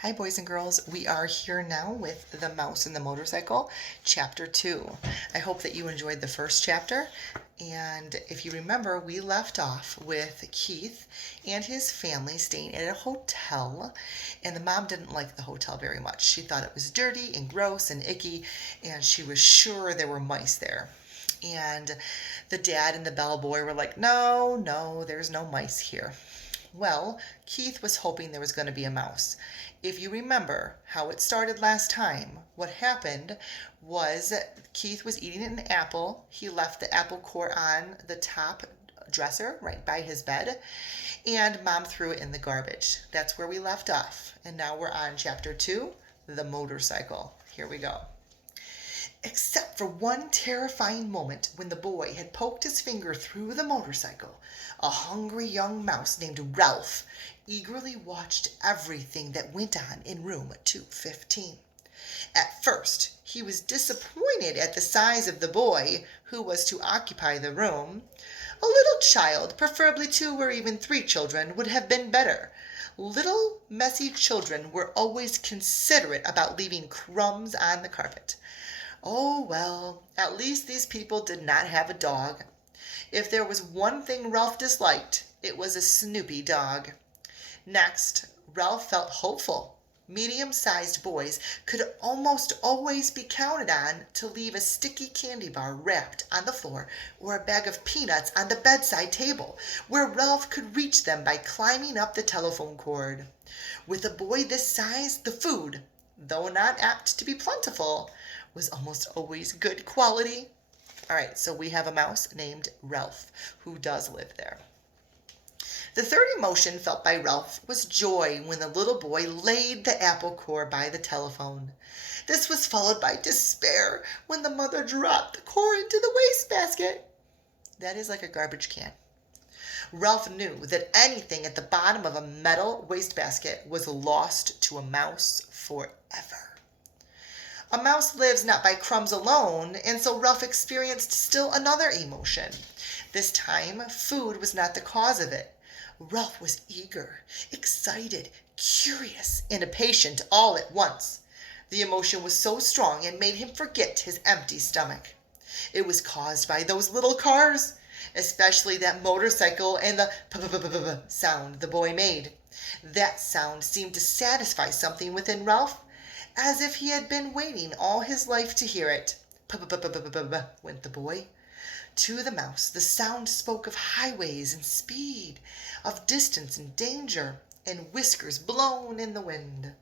Hi, boys and girls. We are here now with The Mouse and the Motorcycle, Chapter 2. I hope that you enjoyed the first chapter. And if you remember, we left off with Keith and his family staying at a hotel. And the mom didn't like the hotel very much. She thought it was dirty and gross and icky, and she was sure there were mice there. And the dad and the bellboy were like, no, no, there's no mice here. Well, Keith was hoping there was going to be a mouse. If you remember how it started last time, what happened was Keith was eating an apple. He left the apple core on the top dresser right by his bed, and Mom threw it in the garbage. That's where we left off. And now we're on chapter 2, the motorcycle. Here we go. Except for one terrifying moment when the boy had poked his finger through the motorcycle, a hungry young mouse named Ralph eagerly watched everything that went on in room 215. At first, he was disappointed at the size of the boy who was to occupy the room. A little child, preferably 2 or even 3 children, would have been better. Little messy children were always considerate about leaving crumbs on the carpet. Oh, well, at least these people did not have a dog. If there was one thing Ralph disliked, it was a Snoopy dog. Next, Ralph felt hopeful. Medium-sized boys could almost always be counted on to leave a sticky candy bar wrapped on the floor or a bag of peanuts on the bedside table, where Ralph could reach them by climbing up the telephone cord. With a boy this size, the food, though not apt to be plentiful, was almost always good quality. All right, so we have a mouse named Ralph who does live there. The third emotion felt by Ralph was joy when the little boy laid the apple core by the telephone. This was followed by despair when the mother dropped the core into the wastebasket. That is like a garbage can. Ralph knew that anything at the bottom of a metal wastebasket was lost to a mouse forever. A mouse lives not by crumbs alone, and so Ralph experienced still another emotion. This time, food was not the cause of it. Ralph was eager, excited, curious, and impatient all at once. The emotion was so strong it made him forget his empty stomach. It was caused by those little cars, especially that motorcycle and the p-p-p-p sound the boy made. That sound seemed to satisfy something within Ralph, as if he had been waiting all his life to hear it. P-p-p-p-p-p went the boy. To the mouse the sound spoke of highways and speed, of distance and danger, and whiskers blown in the wind.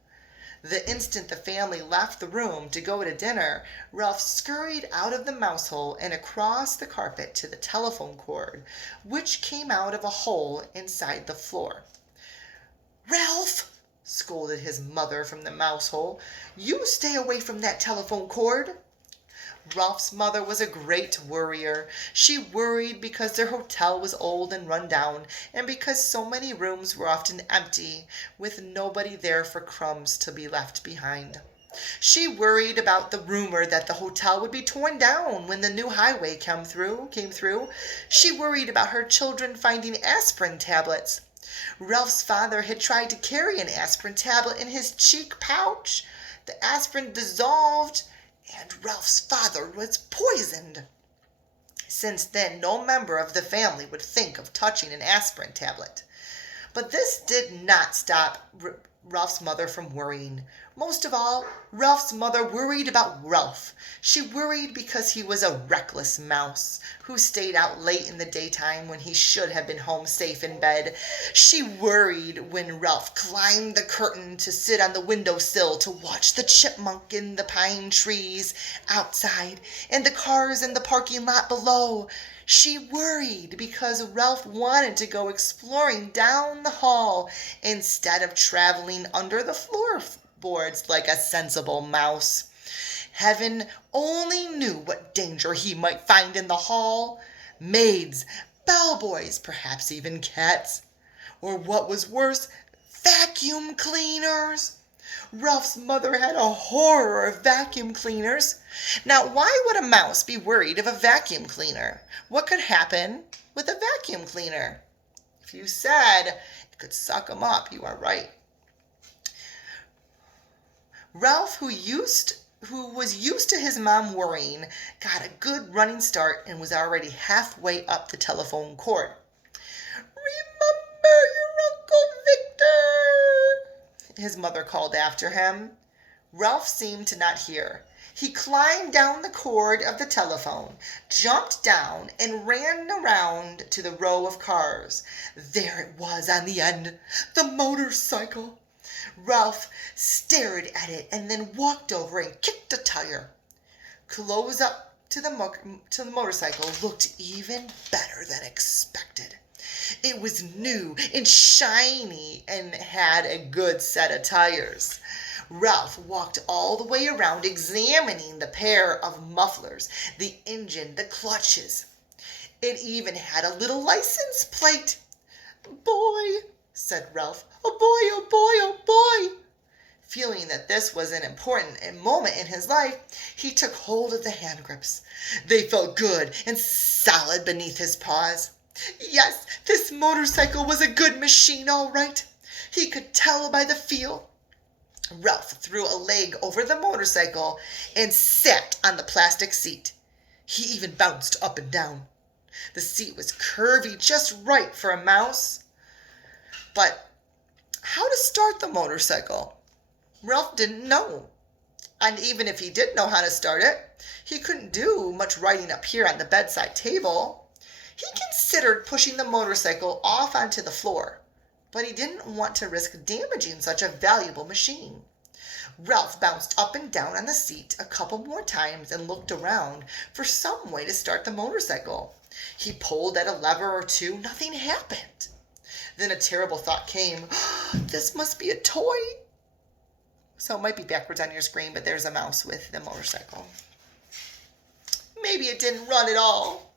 The instant the family left the room to go to dinner, Ralph scurried out of the mouse hole and across the carpet to the telephone cord, which came out of a hole inside the floor. "Ralph!" scolded his mother from the mouse hole. "You stay away from that telephone cord." Ralph's mother was a great worrier. She worried because their hotel was old and run down, and because so many rooms were often empty, with nobody there for crumbs to be left behind. She worried about the rumor that the hotel would be torn down when the new highway came through. She worried about her children finding aspirin tablets. Ralph's father had tried to carry an aspirin tablet in his cheek pouch. The aspirin dissolved, and Ralph's father was poisoned. Since then, no member of the family would think of touching an aspirin tablet. But this did not stop Ralph's mother from worrying. Most of all, Ralph's mother worried about Ralph. She worried because he was a reckless mouse who stayed out late in the daytime when he should have been home safe in bed. She worried when Ralph climbed the curtain to sit on the window sill to watch the chipmunk in the pine trees outside and the cars in the parking lot below. She worried because Ralph wanted to go exploring down the hall instead of traveling under the floorboards like a sensible mouse. Heaven only knew what danger he might find in the hall. Maids, bellboys, perhaps even cats. Or what was worse, vacuum cleaners. Ralph's mother had a horror of vacuum cleaners. Now, why would a mouse be worried of a vacuum cleaner? What could happen with a vacuum cleaner? If you said it could suck him up, you are right. Ralph, who was used to his mom worrying, got a good running start and was already halfway up the telephone cord. "Remember your Uncle Victor," his mother called after him. Ralph seemed to not hear. He climbed down the cord of the telephone, jumped down, and ran around to the row of cars. There it was on the end, the motorcycle. Ralph stared at it and then walked over and kicked a tire. Close up to the motorcycle looked even better than expected. It was new and shiny and had a good set of tires. Ralph walked all the way around examining the pair of mufflers, the engine, the clutches. It even had a little license plate. "Boy," said Ralph, "oh boy, oh boy, oh boy." Feeling that this was an important moment in his life, he took hold of the hand grips. They felt good and solid beneath his paws. Yes, this motorcycle was a good machine, all right. He could tell by the feel. Ralph threw a leg over the motorcycle and sat on the plastic seat. He even bounced up and down. The seat was curvy just right for a mouse. But how to start the motorcycle? Ralph didn't know. And even if he did know how to start it, he couldn't do much writing up here on the bedside table. He considered pushing the motorcycle off onto the floor, but he didn't want to risk damaging such a valuable machine. Ralph bounced up and down on the seat a couple more times and looked around for some way to start the motorcycle. He pulled at a lever or two. Nothing happened. Then a terrible thought came. This must be a toy. So it might be backwards on your screen, but there's a mouse with the motorcycle. Maybe it didn't run at all.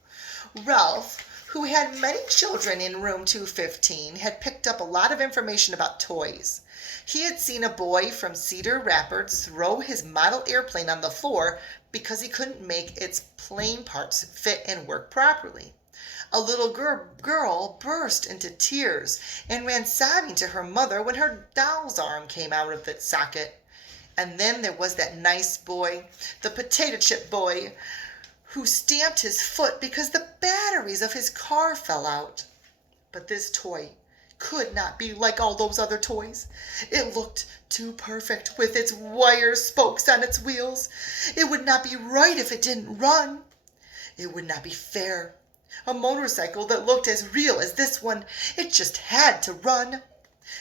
Ralph, who had many children in room 215, had picked up a lot of information about toys. He had seen a boy from Cedar Rapids throw his model airplane on the floor because he couldn't make its plane parts fit and work properly. A little girl burst into tears and ran sobbing to her mother when her doll's arm came out of its socket. And then there was that nice boy, the potato chip boy, who stamped his foot because the batteries of his car fell out. But this toy could not be like all those other toys. It looked too perfect with its wire spokes on its wheels. It would not be right if it didn't run. It would not be fair. A motorcycle that looked as real as this one, it just had to run.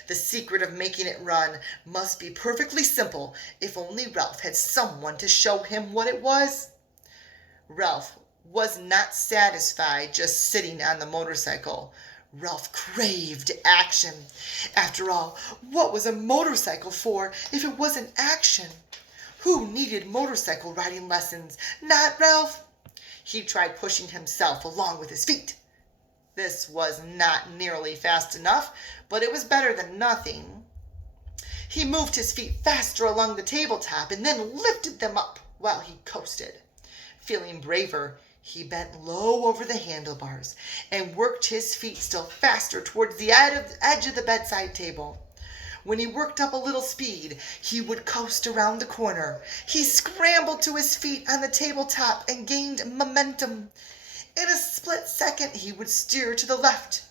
The secret of making it run must be perfectly simple if only Ralph had someone to show him what it was. Ralph was not satisfied just sitting on the motorcycle. Ralph craved action. After all, what was a motorcycle for if it wasn't action? Who needed motorcycle riding lessons? Not Ralph. He tried pushing himself along with his feet. This was not nearly fast enough, but it was better than nothing. He moved his feet faster along the tabletop and then lifted them up while he coasted. Feeling braver, he bent low over the handlebars and worked his feet still faster towards the edge of the bedside table. When he worked up a little speed, he would coast around the corner. He scrambled to his feet on the tabletop and gained momentum. In a split second, he would steer to the left.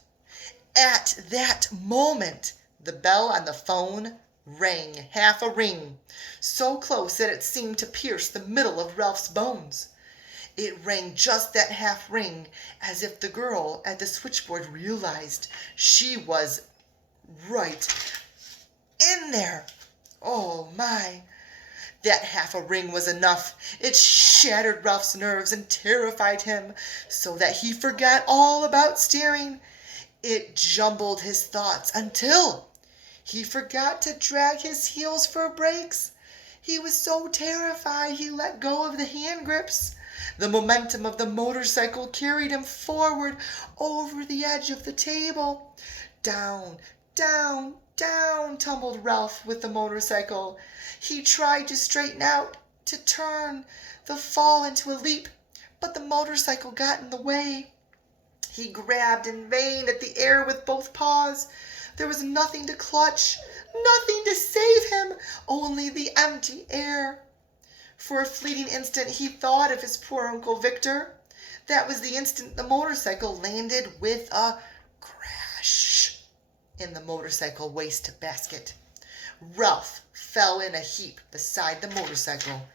At that moment, the bell on the phone rang, half a ring, so close that it seemed to pierce the middle of Ralph's bones. It rang just that half ring, as if the girl at the switchboard realized she was right in there. Oh my! That half a ring was enough. It shattered Ralph's nerves and terrified him so that he forgot all about steering. It jumbled his thoughts until he forgot to drag his heels for brakes. He was so terrified he let go of the hand grips. The momentum of the motorcycle carried him forward over the edge of the table. Down, down, down tumbled Ralph with the motorcycle. He tried to straighten out, to turn the fall into a leap, but the motorcycle got in the way. He grabbed in vain at the air with both paws. There was nothing to clutch, Nothing to save him, only the empty air. For a fleeting instant he thought of his poor Uncle Victor. That was the instant the motorcycle landed with a crash in the motorcycle waste basket. Ralph fell in a heap beside the motorcycle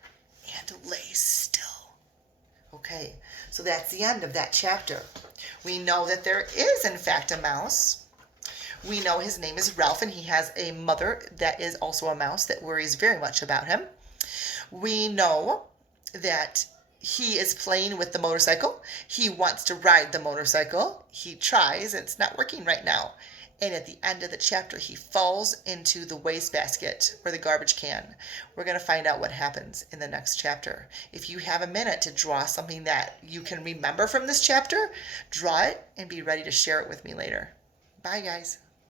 and lay still. Okay, so that's the end of that chapter. We know that there is, in fact, a mouse. We know his name is Ralph, and he has a mother that is also a mouse that worries very much about him. We know that he is playing with the motorcycle. He wants to ride the motorcycle. He tries, and it's not working right now. And at the end of the chapter, he falls into the wastebasket or the garbage can. We're going to find out what happens in the next chapter. If you have a minute to draw something that you can remember from this chapter, draw it and be ready to share it with me later. Bye, guys.